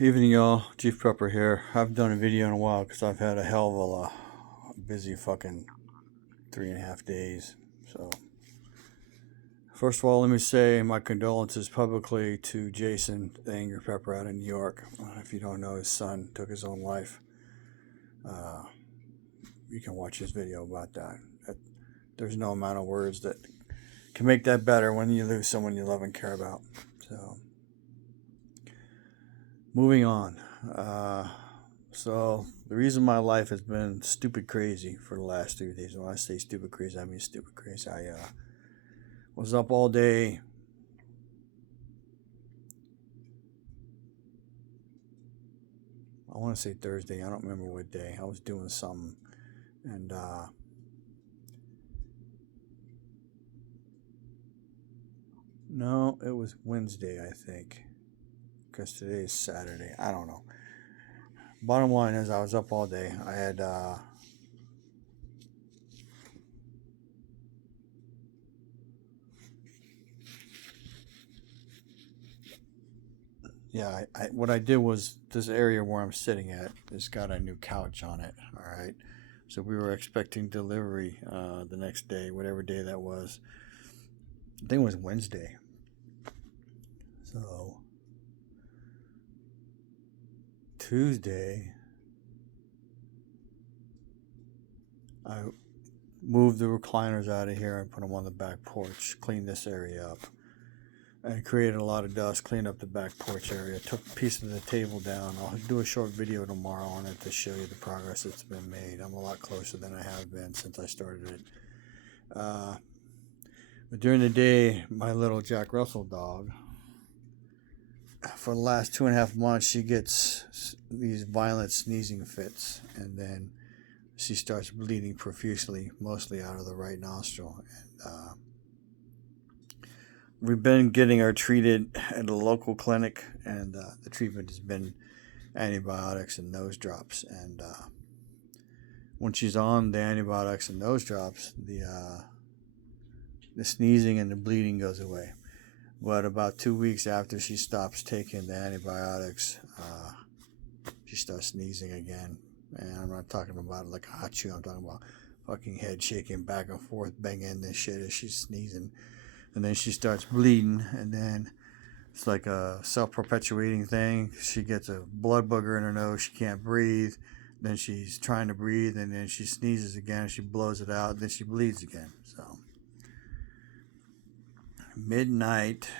Evening, y'all. Chief Prepper here. I haven't done a video in a while because I've had a hell of a busy fucking 3.5 days. So, first of all, let me say my condolences publicly to Jason, the Angry Prepper out in New York. If you don't know, his son took his own life. Uh, you can watch his video about that. There's no amount of words that can make that better when you lose someone you love and care about. So, moving on. So the reason my life has been stupid crazy for the last 3 days. When I say stupid crazy, I mean stupid crazy. I was up all day. I want to say Thursday. I don't remember what day. I was doing something, and no, it was Wednesday, I think, because today is Saturday. I don't know. Bottom line is, I was up all day. I had yeah, what I did was this area where I'm sitting at has got a new couch on it. All right, so we were expecting delivery the next day, whatever day that was. I think it was Wednesday. So Tuesday, I moved the recliners out of here and put them on the back porch, cleaned this area up. I created a lot of dust, cleaned up the back porch area, took a piece of the table down. I'll do a short video tomorrow on it to show you the progress that's been made. I'm a lot closer than I have been since I started it. But during the day, my little Jack Russell dog, for the last 2.5 months, she gets these violent sneezing fits, and then she starts bleeding profusely, mostly out of the right nostril. And we've been getting her treated at a local clinic, and the treatment has been antibiotics and nose drops. And when she's on the antibiotics and nose drops, the sneezing and the bleeding goes away. But about 2 weeks after she stops taking the antibiotics, she starts sneezing again. And I'm not talking about like a hot chew. I'm talking about fucking head shaking back and forth, banging this shit as she's sneezing. And then she starts bleeding, and then it's like a self-perpetuating thing. She gets a blood booger in her nose. She can't breathe. Then she's trying to breathe, and then she sneezes again. She blows it out. Then she bleeds again. So midnight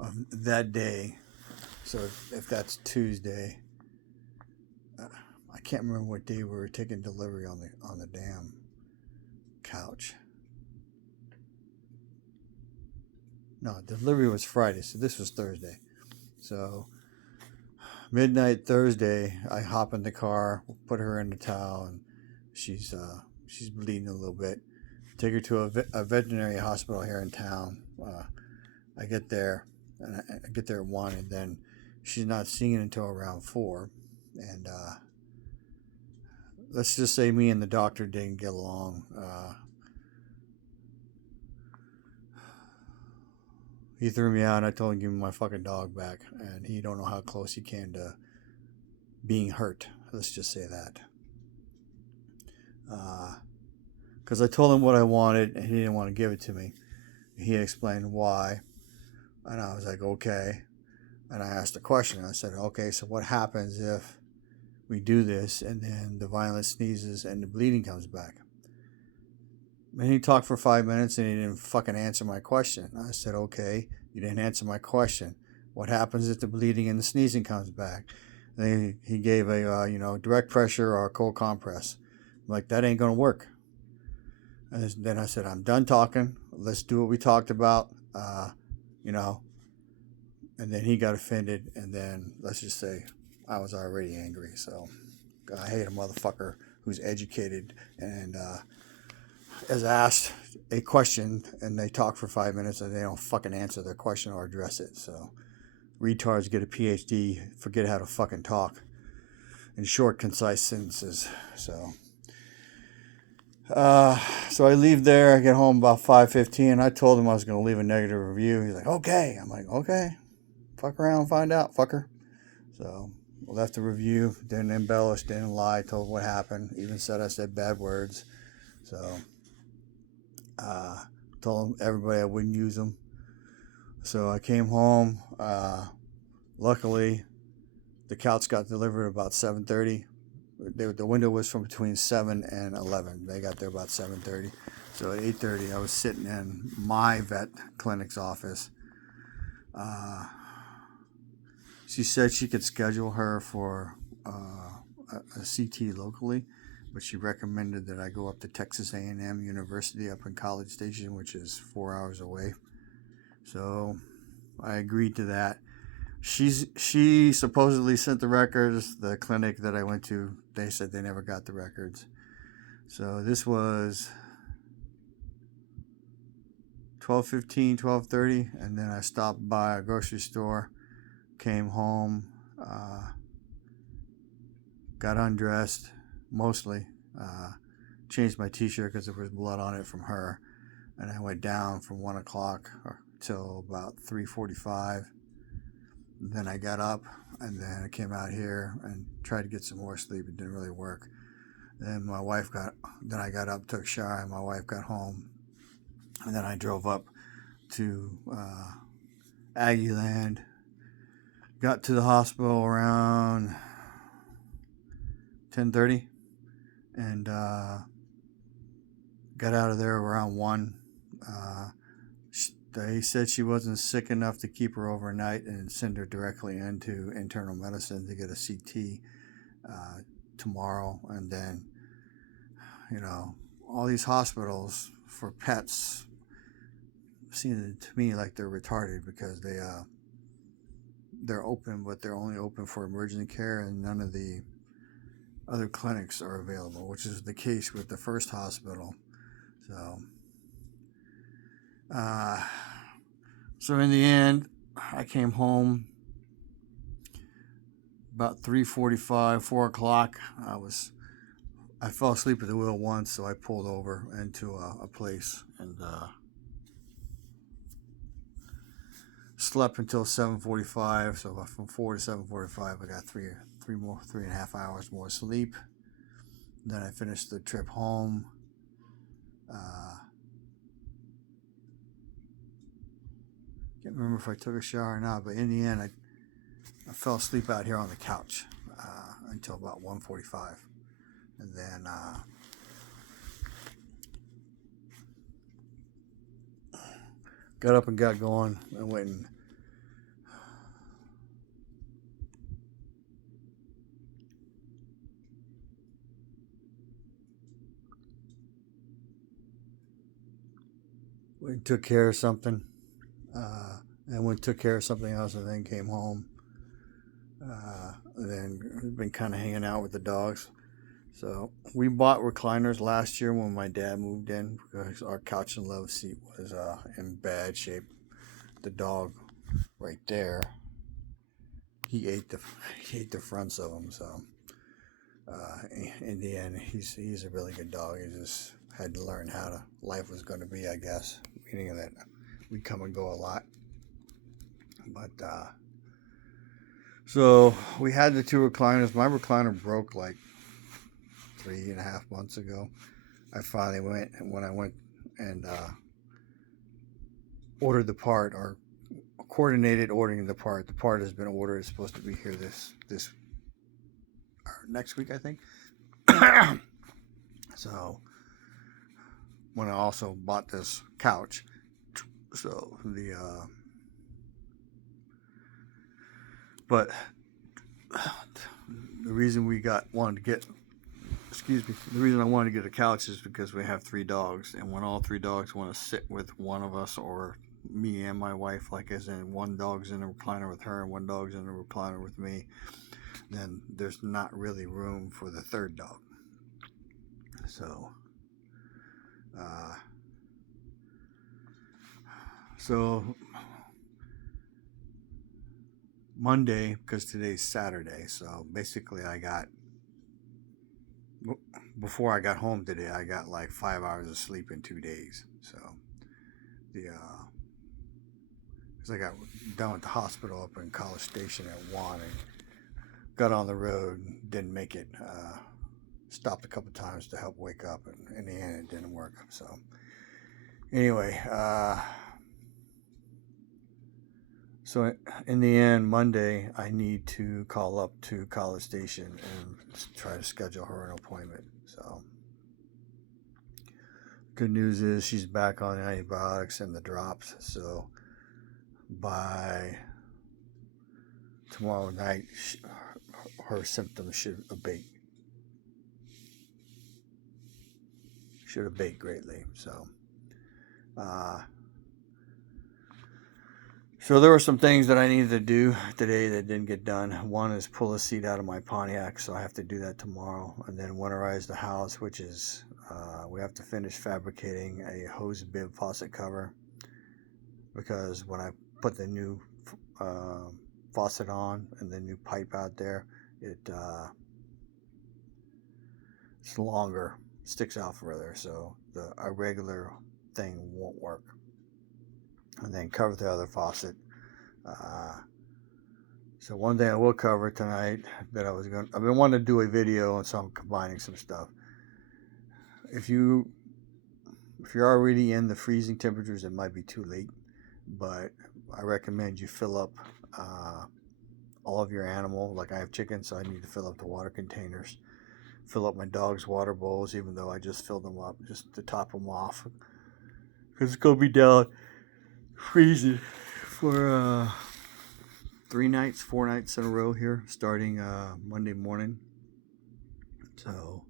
of that day. So if that's Tuesday, I can't remember what day we were taking delivery on the damn couch. No, delivery was Friday, so this was Thursday. So midnight Thursday, I hop in the car, put her in the towel, and she's bleeding a little bit. Take her to a veterinary hospital here in town. I get there, and I get there at 1, and then she's not seeing it until around 4. And let's just say me and the doctor didn't get along. He threw me out, and I told him to give me my fucking dog back, and he don't know how close he came to being hurt. Let's just say that. Because I told him what I wanted, and he didn't want to give it to me. He explained why, and I was like, okay. And I asked a question. I said, okay, so what happens if we do this, and then the violent sneezes and the bleeding comes back? And he talked for 5 minutes, and he didn't fucking answer my question. I said, okay, you didn't answer my question. What happens if the bleeding and the sneezing comes back? And he gave a direct pressure or a cold compress. I'm like, that ain't gonna work. And then I said, I'm done talking. Let's do what we talked about. And then he got offended, and then let's just say I was already angry. So I hate a motherfucker who's educated and is asked a question, and they talk for 5 minutes and they don't fucking answer their question or address it. So retards get a PhD, forget how to fucking talk in short, concise sentences. So So I leave there. I get home about 5:15. I told him I was going to leave a negative review. He's like, okay. I'm like, okay. Fuck around, find out, fucker. So I left a review. Didn't embellish, didn't lie. Told what happened. Even said I said bad words. So told everybody I wouldn't use them. So I came home. Luckily, the couch got delivered about 7:30. The window was from between 7 and 11. They got there about 7:30. So at 8:30, I was sitting in my vet clinic's office. She said she could schedule her for a CT locally, but she recommended that I go up to Texas A&M University up in College Station, which is 4 hours away. So I agreed to that. She supposedly sent the records. The clinic that I went to, they said they never got the records. So this was 12:15, 12:30, and then I stopped by a grocery store, came home, got undressed, mostly, changed my t-shirt because there was blood on it from her, and I went down from 1 o'clock till about 3:45. Then I got up, and then I came out here and tried to get some more sleep. It didn't really work. Then I got up, took a shower, and my wife got home. And then I drove up to Aggieland. Got to the hospital around 10:30, and got out of there around 1. They said she wasn't sick enough to keep her overnight and send her directly into internal medicine to get a CT tomorrow. And then, all these hospitals for pets seem to me like they're retarded because they're open, but they're only open for emergency care, and none of the other clinics are available, which is the case with the first hospital. So in the end, I came home about 3:45, 4 o'clock. I fell asleep at the wheel once, so I pulled over into a place and slept until 7:45. So from 4 to 7:45, I got 3.5 hours more sleep. Then I finished the trip home. Can't remember if I took a shower or not, but in the end, I fell asleep out here on the couch until about 1:45, and then got up and got going. I went and took care of something. And went and took care of something else, and then came home. Then been kind of hanging out with the dogs. So we bought recliners last year when my dad moved in because our couch and love seat was in bad shape. The dog right there, he ate the fronts of them. So in the end, he's a really good dog. He just had to learn how life was going to be, I guess, meaning that we come and go a lot. But so we had the 2 recliners. My recliner broke like 3.5 months ago. I finally went and ordered the part, or coordinated ordering the part. The part has been ordered. It's supposed to be here this or next week, I think. So when I also bought this couch, so but the reason the reason I wanted to get a couch is because we have 3 dogs, and when all 3 dogs want to sit with one of us, or me and my wife, like as in one dog's in a recliner with her and one dog's in a recliner with me, then there's not really room for the 3rd dog. So Monday, because today's Saturday, so basically I got before I got home today, I got like 5 hours of sleep in 2 days. So the because I got done with the hospital up in College Station at 1 and got on the road, didn't make it. Stopped a couple times to help wake up, and in the end, it didn't work. So anyway, so in the end, Monday, I need to call up to College Station and try to schedule her an appointment. So good news is she's back on antibiotics and the drops. So by tomorrow night, her symptoms should abate. Should abate greatly. So so there were some things that I needed to do today that didn't get done. One is pull a seat out of my Pontiac, so I have to do that tomorrow. And then winterize the house, which is we have to finish fabricating a hose bib faucet cover, because when I put the new faucet on and the new pipe out there, it's longer, sticks out further, so a regular thing won't work. And then cover the other faucet. So one thing I will cover tonight that I've been wanting to do a video, and so I'm combining some stuff. If you're already in the freezing temperatures, it might be too late, but I recommend you fill up all of your animal. Like I have chickens, so I need to fill up the water containers. Fill up my dog's water bowls, even though I just filled them up, just to top them off, because it's gonna be down freezing for 4 nights in a row here, starting Monday morning. So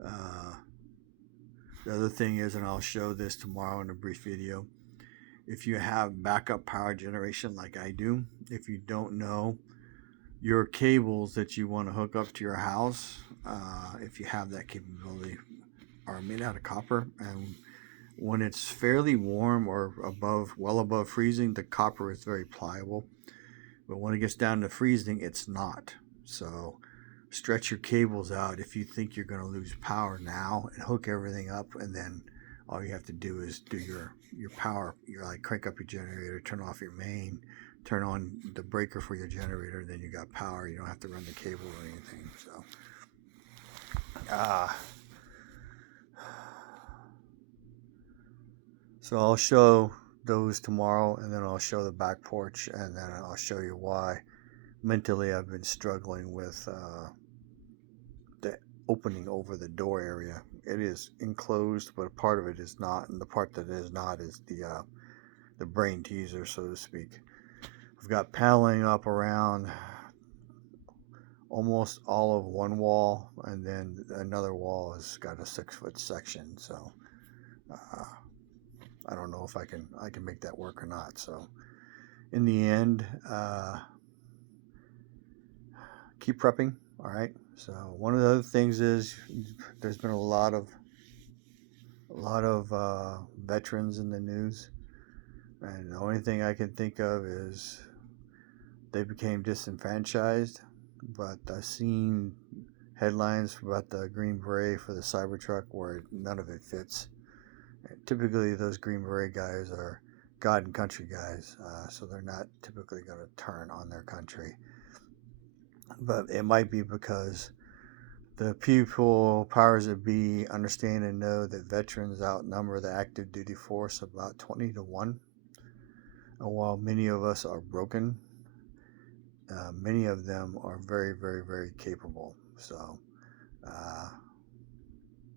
the other thing is, and I'll show this tomorrow in a brief video, if you have backup power generation like I do, if you don't know, your cables that you want to hook up to your house, if you have that capability, are made out of copper, and when it's fairly warm or well above freezing, the copper is very pliable. But when it gets down to freezing, it's not. So stretch your cables out if you think you're going to lose power now, and hook everything up, and then all you have to do is do your power. You're like, crank up your generator, turn off your main, turn on the breaker for your generator, then you got power. You don't have to run the cable or anything. So I'll show those tomorrow, and then I'll show the back porch, and then I'll show you why mentally I've been struggling with the opening over the door area. It is enclosed, but part of it is not, and the part that is not is the brain teaser, so to speak. I've got paneling up around almost all of one wall, and then another wall has got a 6-foot section. So I don't know if I can make that work or not. So in the end, keep prepping. All right. So one of the other things is there's been a lot of veterans in the news, and the only thing I can think of is they became disenfranchised. But I've seen headlines about the Green Beret for the Cybertruck where none of it fits. Typically, those Green Beret guys are God and country guys, so they're not typically going to turn on their country. But it might be because the people, powers that be, understand and know that veterans outnumber the active duty force about 20 to 1. And while many of us are broken, many of them are very, very, very capable. So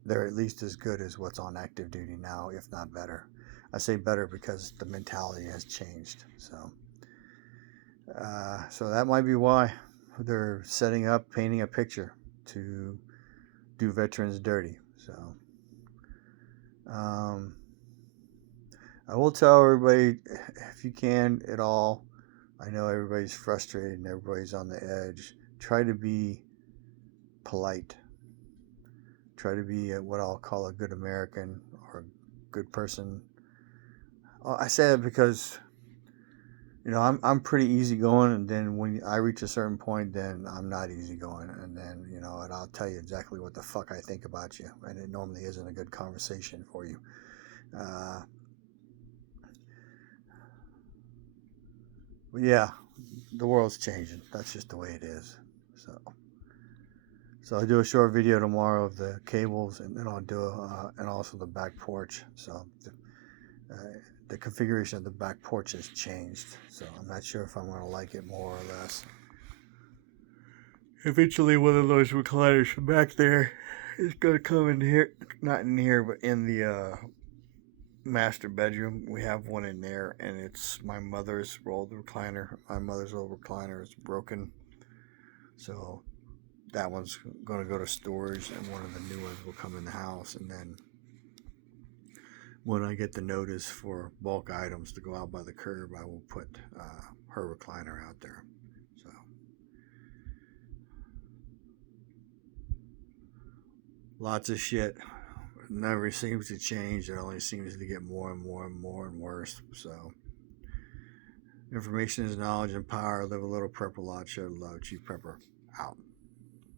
they're at least as good as what's on active duty now, if not better. I say better because the mentality has changed. So that might be why they're setting up, painting a picture to do veterans dirty. So I will tell everybody, if you can at all, I know everybody's frustrated and everybody's on the edge, try to be polite. Try to be what I'll call a good American or a good person. I say that because I'm pretty easygoing, and then when I reach a certain point, then I'm not easygoing, and then and I'll tell you exactly what the fuck I think about you, and it normally isn't a good conversation for you. Uh, but yeah, the world's changing. That's just the way it is. So I'll do a short video tomorrow of the cables, and then I'll do and also the back porch. So uh, the configuration of the back porch has changed, so I'm not sure if I'm going to like it more or less. Eventually, one of those recliners from back there is going to come in here, not in here, but in the master bedroom. We have one in there, and it's my mother's old recliner. My mother's old recliner is broken, so that one's going to go to storage, and one of the new ones will come in the house. And then when I get the notice for bulk items to go out by the curb, I will put her recliner out there. So lots of shit. It never seems to change. It only seems to get more and more and more and worse. So information is knowledge and power. Live a little, prep a lot, show love. Chief Prepper out.